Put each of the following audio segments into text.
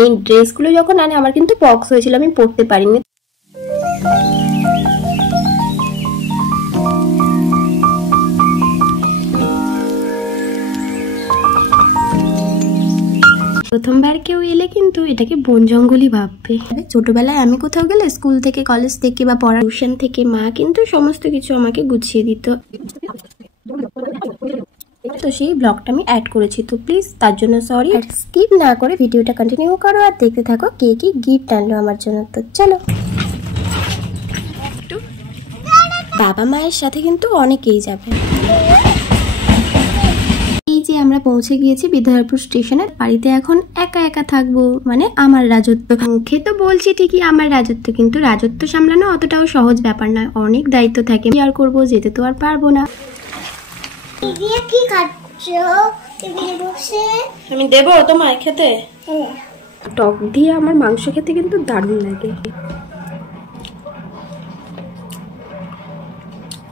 এই ড্রেসগুলো যখন আনে আমার কিন্তু পক্স হয়েছিল, আমি পরতে পারিনি। প্রথমবার কেউ এলে কিন্তু এটাকে বন জঙ্গলই ভাববে। ছোটবেলায় আমি কোথাও গেলে স্কুল থেকে, কলেজ থেকে বা পড়া টিউশন থেকে মা কিন্তু সমস্ত কিছু আমাকে গুছিয়ে দিত। তো সেই ব্লগটা আমি অ্যাড করেছি, তো প্লিজ তার জন্য সরি। স্কিপ না করে ভিডিওটা কন্টিনিউ করো আর দেখতে থাকো কে কি গিফট আনলো আমার জন্য। তো চলো। বাবা মায়ের সাথে কিন্তু অনেকেই যাবে। এই যে আমরা পৌঁছে গিয়েছি বিদ্যাধরপুর স্টেশনে। বাড়িতে এখন একা একা থাকবো, মানে আমার রাজত্ব। মুখে তো বলছি ঠিকই আমার রাজত্ব, কিন্তু রাজত্ব সামলানো অতটাও সহজ ব্যাপার নয়, অনেক দায়িত্ব থাকে। কি আর করবো, যেতে তো আর পারবো না। আমি দেবো তোমায় খেতে? টক দিয়ে আমার মাংস খেতে কিন্তু দারুণ লাগে।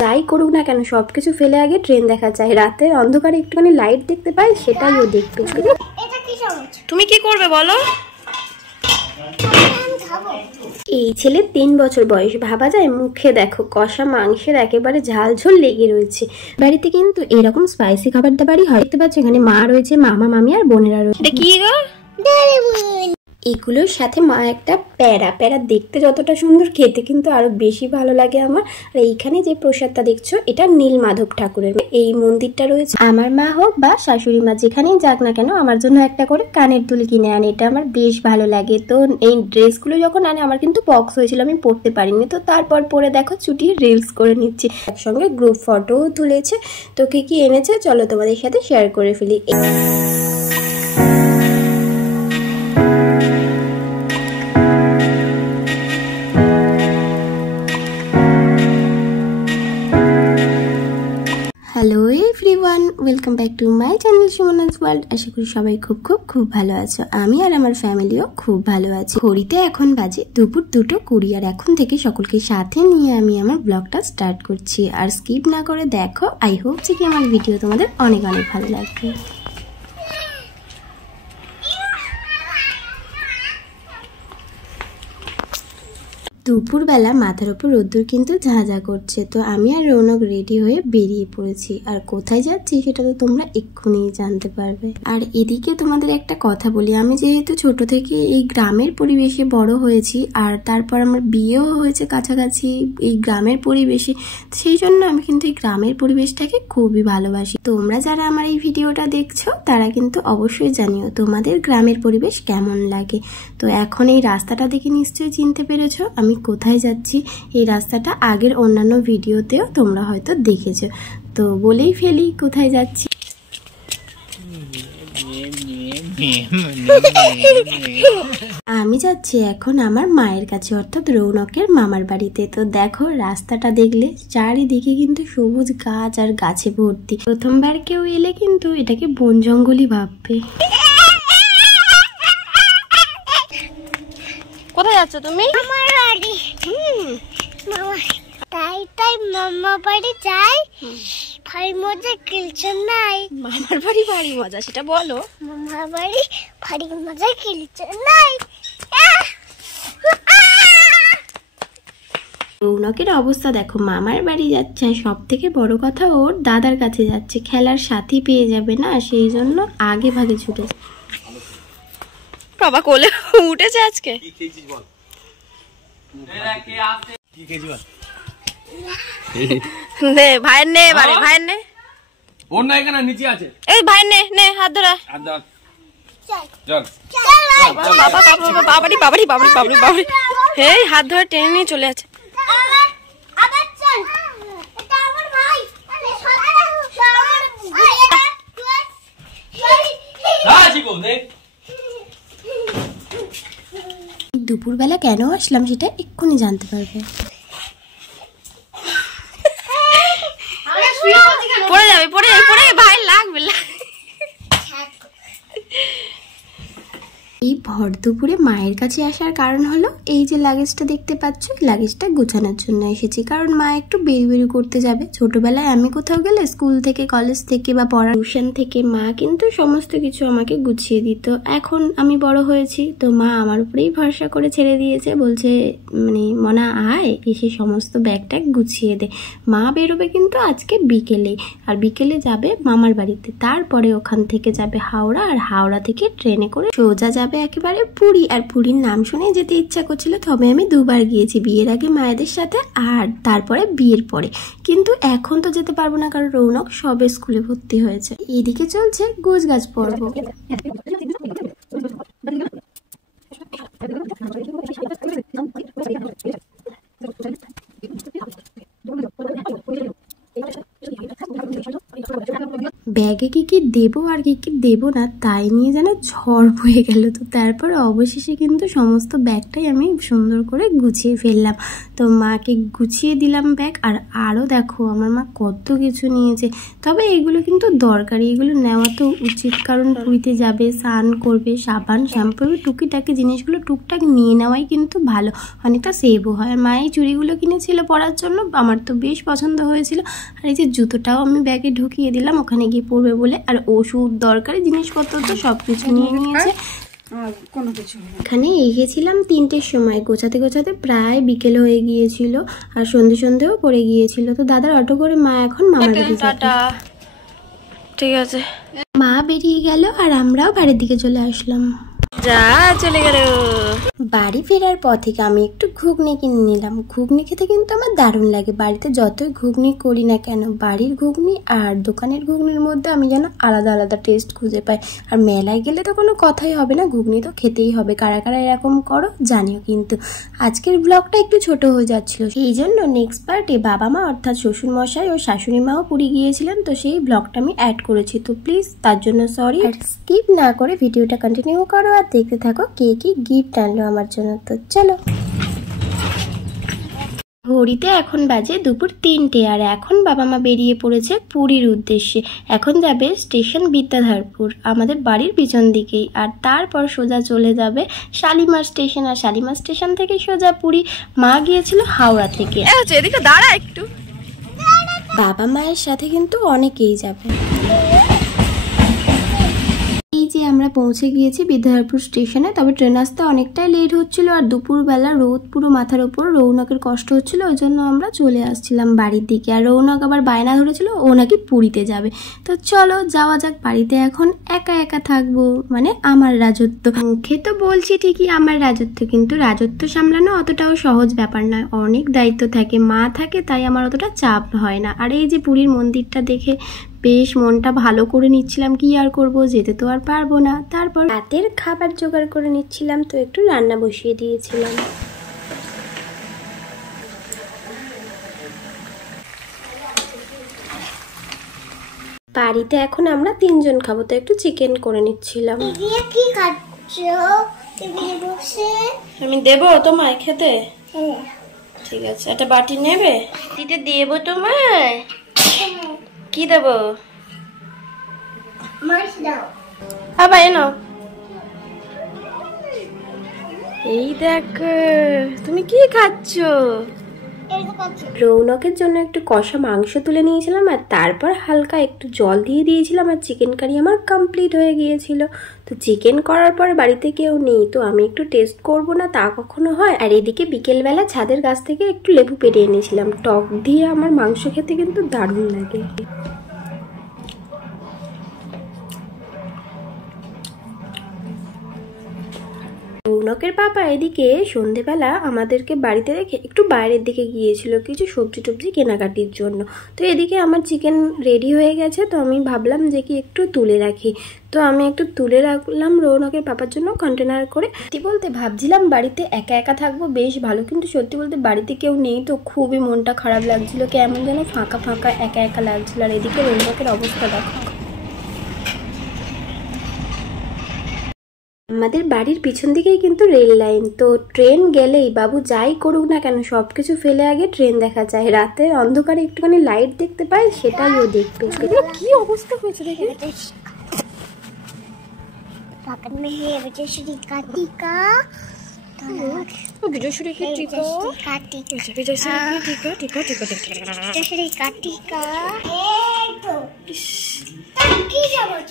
যাই করুক না কেন সবকিছু ফেলে আগে ট্রেন দেখা চাই। রাতে অন্ধকারে একটুখানি লাইট দেখতে পাই, সেটাই ও দেখবে। তুমি কি করবে বলো? এই ছেলে 3 বছর বয়স, ভাবা যায়? মুখে দেখো কষা মাংসের একেবারে ঝাল ঝোল লেগে রয়েছে। বাড়িতে কিন্তু এরকম স্পাইসি খাবার দাবারই হয়। দেখতে পাচ্ছ এখানে মা রয়েছে, মামা মামি আর বোনেরা রয়েছে। এটা কি গো? এগুলোর সাথে মা একটা প্যারা। প্যারা দেখতে যতটা সুন্দর, খেতে কিন্তু আরো বেশি ভালো লাগে আমার। আর এইখানে যে প্রসাদটা দেখছো এটা নীলমাধব ঠাকুরের। এই মন্দিরটা রয়েছে। আমার মা হোক বা শাশুড়ি মা যেখানেই যাক না কেন আমার জন্য একটা করে কানের দুল কিনে আনে, এটা আমার বেশ ভালো লাগে। তো এই ড্রেসগুলো যখন আনে আমার কিন্তু পক্স হয়েছিল, আমি পরতে পারিনি। তো তারপর পরে দেখো চুটিয়ে রিলস করে নিচ্ছি। একসঙ্গে গ্রুপ ফটোও তুলেছে। তো কি কি এনেছে চলো তোমাদের সাথে শেয়ার করে ফেলি। Hello everyone, welcome back to my channel Sumana's world. আশা করি সবাই খুব ভালো আছো। আমি আর আমার ফ্যামিলিও খুব ভালো আছি। ঘড়িতে এখন বাজে দুপুর 2:20 আর এখন থেকে সকলকে সাথে নিয়ে আমি আমার ব্লগটা স্টার্ট করছি। আর স্কিপ না করে দেখো। আই হোপ যে কি আমার ভিডিও তোমাদের অনেক ভালো লাগবে। দুপুরবেলা মাথার উপর রোদ্দুর কিন্তু ঝাঁঝা করছে। তো আমি আর রৌনক রেডি হয়ে বেরিয়ে পড়েছি। আর কোথায় যাচ্ছি সেটা তো তোমরা এক্ষুনি জানতে পারবে। আর এদিকে তোমাদের একটা কথা বলি, আমি যেহেতু ছোট থেকে এই গ্রামের পরিবেশে বড় হয়েছি আর তারপর আমার বিয়েও হয়েছে কাছাকাছি এই গ্রামের পরিবেশে, সেই জন্য আমি কিন্তু এই গ্রামের পরিবেশটাকে খুবই ভালোবাসি। তোমরা যারা আমার এই ভিডিওটা দেখছো তারা কিন্তু অবশ্যই জানিও তোমাদের গ্রামের পরিবেশ কেমন লাগে। তো এখন এই রাস্তাটা দেখে নিশ্চয়ই চিনতে পেরেছো আমি কোথায় যাচ্ছি। এই রাস্তাটা আগের অন্যান্য ভিডিওতেও তোমরা হয়তো দেখেছো। তো বলেই ফেলি কোথায় যাচ্ছি। আমি যাচ্ছি এখন আমার মায়ের কাছে, অর্থাৎ রৌনকের মামার বাড়িতে। তো দেখো রাস্তাটা দেখলে চারিদিকে কিন্তু সবুজ গাছ আর গাছে ভর্তি। প্রথমবার কেউ এলে কিন্তু এটাকে বন জঙ্গলই ভাববে। কোথায় যাচ্ছ তুমি? মামার বাড়ি। তাই মামা বাড়ি যাই। ভাই মজা কিলছে নাই। মামার বাড়ি ভারী মজা, সেটা বলো। মামার বাড়ি ভারী মজা কিলছে নাই। রৌনকের অবস্থা দেখো, মামার বাড়ি যাচ্ছে। সব থেকে বড় কথা ওর দাদার কাছে যাচ্ছে, খেলার সাথী পেয়ে যাবে না, সেই জন্য আগে ভাগে ছুটেছে। বাবা কোলে উঠেছে আজকে। কি খেয়েছিস বল? কি খেয়েছিস বল? নে ভাইয়ের নে, এবারে ভাইয়ের নে। ওর না এখানে নিচে আছে। এই ভাইয়ের নে, নে হাত ধরা। হাত ধর। চল চল। বাবা বাবাড়ি বাবাড়ি বাবাড়ি বাবাড়ি বাবাড়ি। এই হাত ধরে টেনে নিয়ে চলে আছে। আবার চল। এটা আমার ভাই। দুপুরবেলা কেন আসলাম সেটা এক্ষুনি জানতে পারবে। পড়ে যাবে ভাই লাগবে। এই ভর দুপুরে মায়ের কাছে আসার কারণ হলো এই যে লাগেজটা দেখতে পাচ্ছ, লাগেজটা গোছানোর জন্য এসেছি। কারণ মা একটু বেরি করতে যাবে। ছোটবেলায় আমি কোথাও গেলে স্কুল থেকে, কলেজ থেকে বা পড়া টিউশন থেকে মা কিন্তু সমস্ত কিছু আমাকে গুছিয়ে দিত। এখন আমি বড় হয়েছি তো মা আমার উপরেই ভরসা করে ছেড়ে দিয়েছে, বলছে মানে মনা আয়, এসে সমস্ত ব্যাগ ট্যাগ গুছিয়ে দে। মা বেরোবে কিন্তু আজকে বিকেলে, আর বিকেলে যাবে মামার বাড়িতে, তারপরে ওখান থেকে যাবে হাওড়া, আর হাওড়া থেকে ট্রেনে করে সোজা যাবে একেবারে পুরী। আর পুরীর নাম শুনে যেতে ইচ্ছা করছিল, তবে আমি দুবার গিয়েছি, বিয়ের আগে মায়েদের সাথে আর তারপরে বিয়ের পরে। কিন্তু এখন তো যেতে পারবো না, কারণ রৌনক সবে স্কুলে ভর্তি হয়েছে। এদিকে চলছে গোছগাছ পর্ব। ব্যাগে কি কি দেবো আর কি কি দেবো না তাই নিয়ে যেন ঝড় বয়ে গেল। তো তারপর অবশেষে কিন্তু সমস্ত ব্যাগটাই আমি সুন্দর করে গুছিয়ে ফেললাম। তো মাকে গুছিয়ে দিলাম ব্যাগ। আর আরও দেখো আমার মা কত কিছু নিয়েছে, তবে এগুলো কিন্তু দরকারি, এগুলো নেওয়া তো উচিত, কারণ পুরীতে যাবে, স্নান করবে, সাবান শ্যাম্পু টুকিটাকি জিনিসগুলো টুকটাক নিয়ে নেওয়াই কিন্তু ভালো, অনেকটা সেভও হয়। আর মা এই চুড়িগুলো কিনেছিল পরার জন্য, আমার তো বেশ পছন্দ হয়েছিল। আর এই যে জুতোটাও আমি ব্যাগে ঢুকিয়ে দিলাম ওখানে গিয়ে পরবে বলে। আর ওষুধ, দরকারি জিনিসপত্র তো সব কিছু নিয়ে নিয়েছে। এখানে এসেছিলাম 3টের সময়, গোছাতে গোছাতে প্রায় বিকেল হয়ে গিয়েছিল, আর সন্ধেও পড়ে গিয়েছিল। তো দাদার অটো করে মা এখন মামার বাড়ি যাবে। ঠিক আছে, মা বেরিয়ে গেল আর আমরাও বাড়ির দিকে চলে আসলাম। যা চলে গেল। বাড়ি ফেরার পর থেকে আমি একটু ঘুগনি কিনে নিলাম। ঘুগনি খেতে কিন্তু আমার দারুণ লাগে। বাড়িতে যতই ঘুগনি করি না কেন, বাড়ির ঘুগনি আর দোকানের ঘুগনির মধ্যে আমি যেন আলাদা আলাদা টেস্ট খুঁজে পাই। আর মেলায় গেলে তো কোনো কথাই হবে না, ঘুগনি তো খেতেই হবে। কারা কারা এরকম করো জানিও। কিন্তু আজকের ব্লগটা একটু ছোট হয়ে যাচ্ছিল, এই জন্য নেক্সট পার্টে বাবা মা অর্থাৎ শ্বশুর মশাই ও শাশুড়ি মাও পুরী গিয়েছিলেন, তো সেই ব্লগটা আমি অ্যাড করেছি। তো প্লিজ তার জন্য সরি। আর স্কিপ না করে ভিডিওটা কন্টিনিউ করো আর দেখতে থাকো কে কি গিফট আনলো আমার জন্য। তো চলো। ঘড়িতে এখন বাজে দুপুর 3টে, আর এখন বাবা মা বেরিয়ে পড়েছে পুরীর উদ্দেশ্যে। এখন যাবে স্টেশন বিদ্যাধরপুর, আমাদের বাড়ির পিছন দিকেই। আর তারপর সোজা চলে যাবে শালিমার স্টেশন, আর শালিমার স্টেশন থেকে সোজা পুরী। মা গিয়েছিল হাওড়া থেকে। এদিকে দাঁড়া একটু। বাবা মায়ের সাথে কিন্তু অনেকেই যাবে। এই যে আমরা পৌঁছে গিয়েছি বিদ্যাধরপুর স্টেশনে, তবে ট্রেন আসতে অনেকটাই লেট হচ্ছিল, আর দুপুরবেলা রোদ পুরো মাথার উপর, রৌনকের কষ্ট হচ্ছিল, ওই জন্য আমরা চলে আসছিলাম বাড়ির দিকে। আর রৌনক আবার বায়না ধরেছিল ও নাকি পুরীতে যাবে। তো চলো যাওয়া যাক। বাড়িতে এখন একা একা থাকবো, মানে আমার রাজত্ব। মুখে তো বলছি ঠিকই আমার রাজত্ব, কিন্তু রাজত্ব সামলানো অতটাও সহজ ব্যাপার নয়, অনেক দায়িত্ব থাকে। মা থাকে তাই আমার অতটা চাপ হয় না। আর এই যে পুরীর মন্দিরটা দেখে বেশ মনটা ভালো করে নিচ্ছিলাম, কি আর করব, যেতে তো আর পারবো না। তারপর রাতের খাবার জোগাড় করে নিচ্ছিলাম, তো একটু রান্না বসিয়ে দিয়েছিলাম। বাড়িতে এখন আমরা 3জন খাবো, তো একটু চিকেন করে নিচ্ছিলাম। আমি দেবো তোমায় খেতে? ঠিক আছে, একটা বাটি নেবে? দিতে দেবো তোমায়। কি দেবো? বাবা এনো। এই দেখ, তুমি কি খাচ্ছ? রৌনকের জন্য একটু কষা মাংস তুলে নিয়েছিলাম, আর তারপর হালকা একটু জল দিয়ে দিয়েছিলাম, আর চিকেন কারি আমার কমপ্লিট হয়ে গিয়েছিল। তো চিকেন করার পর বাড়িতে কেউ নেই, তো আমি একটু টেস্ট করব না তা কখনো হয়। আর এদিকে বিকেলবেলা ছাদের গাছ থেকে একটু লেবু পেড়ে এনেছিলাম, টক দিয়ে আমার মাংস খেতে কিন্তু দারুণ লাগে। রৌনকের পাপা এদিকে সন্ধেবেলা আমাদেরকে বাড়িতে রেখে একটু বাইরের দিকে গিয়েছিল কিছু সবজি টবজি কেনাকাটির জন্য। তো এদিকে আমার চিকেন রেডি হয়ে গেছে, তো আমি ভাবলাম যে কি একটু তুলে রাখি। তো আমি একটু তুলে রাখলাম রৌনকের পাপার জন্য কন্টেনার করে। সত্যি বলতে ভাবছিলাম বাড়িতে একা একা থাকবো বেশ ভালো, কিন্তু সত্যি বলতে বাড়িতে কেউ নেই, তো খুবই মনটা খারাপ লাগছিল, কেমন যেন ফাঁকা ফাঁকা একা একা লাগছিল। আর এদিকে রৌনকের অবস্থা দেখো। আমাদের বাড়ির পিছন দিকেই কিন্তু রেল লাইন, তো ট্রেন গেলেই বাবু যাই করুক না কেন সবকিছু ফেলে আগে ট্রেন দেখা যায়। রাতে অন্ধকারে একটুখানি লাইট দেখতে পাই, সেটাই ও দেখবে। কি অবস্থা হয়েছে দেখে। पकड़ में है विजयश्री का टीका। विजयश्री की टीका, विजयश्री की टीका, टीका टीका विजयश्री का टीका। কি চামচ?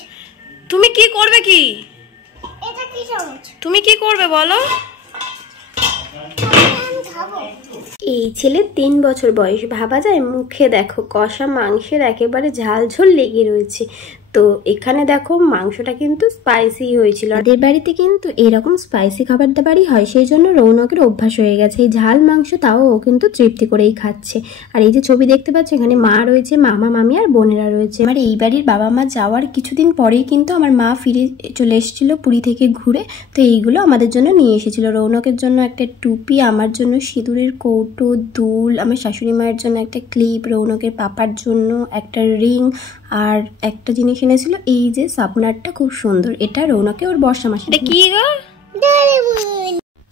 তুমি কি করবে কি? এটা কি চামচ? তুমি কি করবে বলো? আমি খাবো। এই ছেলে 3 বছর বয়স, ভাবা যায়? মুখে দেখো কষা মাংসের একেবারে ঝাল ঝোল লেগে রয়েছে। তো এখানে দেখো মাংসটা কিন্তু স্পাইসি হয়েছিল। আমাদের বাড়িতে কিন্তু এরকম স্পাইসি খাবার দাবারই হয়, সেই জন্য রৌনকের অভ্যাস হয়ে গেছে এই ঝাল মাংস, তাও ও কিন্তু তৃপ্তি করেই খাচ্ছে। আর এই যে ছবি দেখতে পাচ্ছ, এখানে মা রয়েছে, মামা মামি আর বোনেরা রয়েছে। আমার এই বাড়ির বাবা মা যাওয়ার কিছুদিন পরেই কিন্তু আমার মা ফিরে চলে এসেছিল পুরী থেকে ঘুরে। তো এইগুলো আমাদের জন্য নিয়ে এসেছিল। রৌনকের জন্য একটা টুপি, আমার জন্য সিঁদুরের কৌটো, দুল, আমার শাশুড়ি মায়ের জন্য একটা ক্লিপ, রৌনকের পাপার জন্য একটা রিং, আর একটা জিনিস এনেছিল এই যে সাপনারটা, খুব সুন্দর। এটা রৌনকে ওর বর্ষা মাসে। এটা কি গো?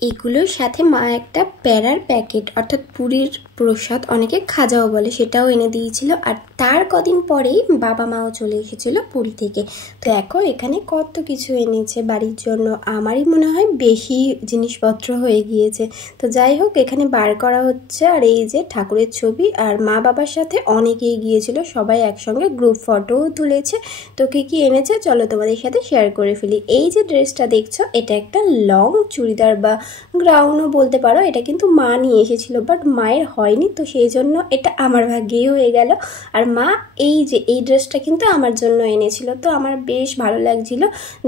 এগুলোর সাথে মা একটা প্যারার প্যাকেট, অর্থাৎ পুরীর প্রসাদ, অনেকে খাজাও বলে, সেটাও এনে দিয়েছিল। আর তার কদিন পরেই বাবা মাও চলে এসেছিল পুরী থেকে। তো দেখো এখানে কত কিছু এনেছে বাড়ির জন্য, আমারই মনে হয় বেশি জিনিসপত্র হয়ে গিয়েছে। তো যাই হোক, এখানে বার করা হচ্ছে। আর এই যে ঠাকুরের ছবি, আর মা বাবার সাথে অনেকেই গিয়েছিল, সবাই একসঙ্গে গ্রুপ ফটোও তুলেছে। তো কি কি এনেছে চলো তোমাদের সাথে শেয়ার করে ফেলি। এই যে ড্রেসটা দেখছো, এটা একটা লং চুড়িদার বা গ্রাউনও বলতে পারো। এটা কিন্তু মা নিয়ে এসেছিল, বাট মায়ের হয়নি, তো সেই জন্য এটা আমার ভাগ্যেই হয়ে গেল। আর মা এই যে এই ড্রেসটা কিন্তু আমার জন্য এনেছিল, তো আমার বেশ ভালো লাগছিল।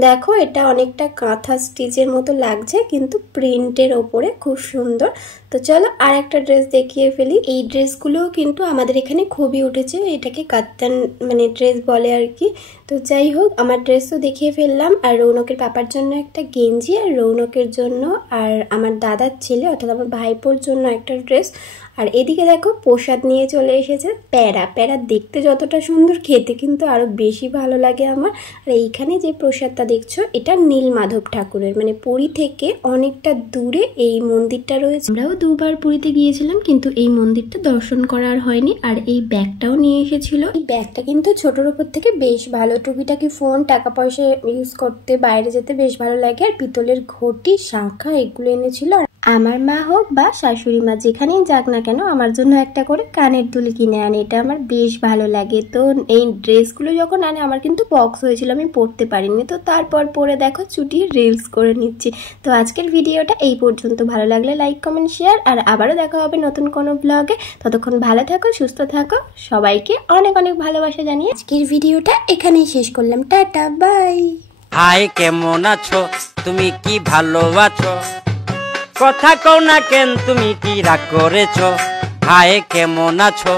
দেখো এটা অনেকটা কাঁথা স্টিচের মতো লাগছে, কিন্তু প্রিন্টের ওপরে, খুব সুন্দর। তো চলো আর একটা ড্রেস দেখিয়ে ফেলি। এই ড্রেসগুলো কিন্তু আমাদের এখানে খুবই উঠেছে, এটাকে কাত্তান মানে ড্রেস বলে আর কি। তো যাই হোক, আমার ড্রেস তো দেখিয়ে ফেললাম। আর রৌনকের পাপার জন্য একটা গেঞ্জি, আর রৌনকের জন্য, আর আমার দাদার ছেলে অর্থাৎ আমার ভাইপোর জন্য একটা ড্রেস। আর এদিকে দেখো প্রসাদ নিয়ে চলে এসেছে প্যারা। প্যারা দেখতে যতটা সুন্দর, খেতে কিন্তু আরো বেশি ভালো লাগে আমার। আর এইখানে যে প্রসাদটা দেখছো, এটা নীলমাধব ঠাকুরের, মানে পুরী থেকে অনেকটা দূরে এই মন্দিরটা রয়েছে। আমরাও 2বার পুরীতে গিয়েছিলাম, কিন্তু এই মন্দিরটা দর্শন করা আর হয়নি। আর এই ব্যাগটাও নিয়ে এসেছিল। এই ব্যাগটা কিন্তু ছোটর উপর থেকে বেশ ভালো, টুকিটাকি ফোন, টাকা পয়সা ইউজ করতে, বাইরে যেতে বেশ ভালো লাগে। আর পিতলের ঘটি, শাঁখা এগুলো এনেছিল। আমার মা হোক বা শাশুড়ি মা, যেখানেই যাক না কেন, আমার জন্য একটা করে কানের দুল কিনে আনে, এটা আমার বেশ ভালো লাগে। তো এই ড্রেসগুলো যখন আনে, আমার কিন্তু বক্স হয়েছিল, আমি পরতে পারিনি। তো তারপর পরে দেখো চুটিয়ে রিলস করে নিচ্ছি। তো আজকের ভিডিওটা এই পর্যন্ত। ভালো লাগলে লাইক, কমেন্ট, শেয়ার। আর আবারও দেখা হবে নতুন কোনো ব্লগে। ততক্ষণ ভালো থাকো, সুস্থ থাকো, সবাইকে অনেক অনেক ভালোবাসা জানিয়ে আজকের ভিডিওটা এখানেই শেষ করলাম। Tata, by. হাই, কেমন আছো? তুমি কি ভালো আছো? কথা কও না কেন, তুমি কি রাগ করেছো? হায় কেমন আছো?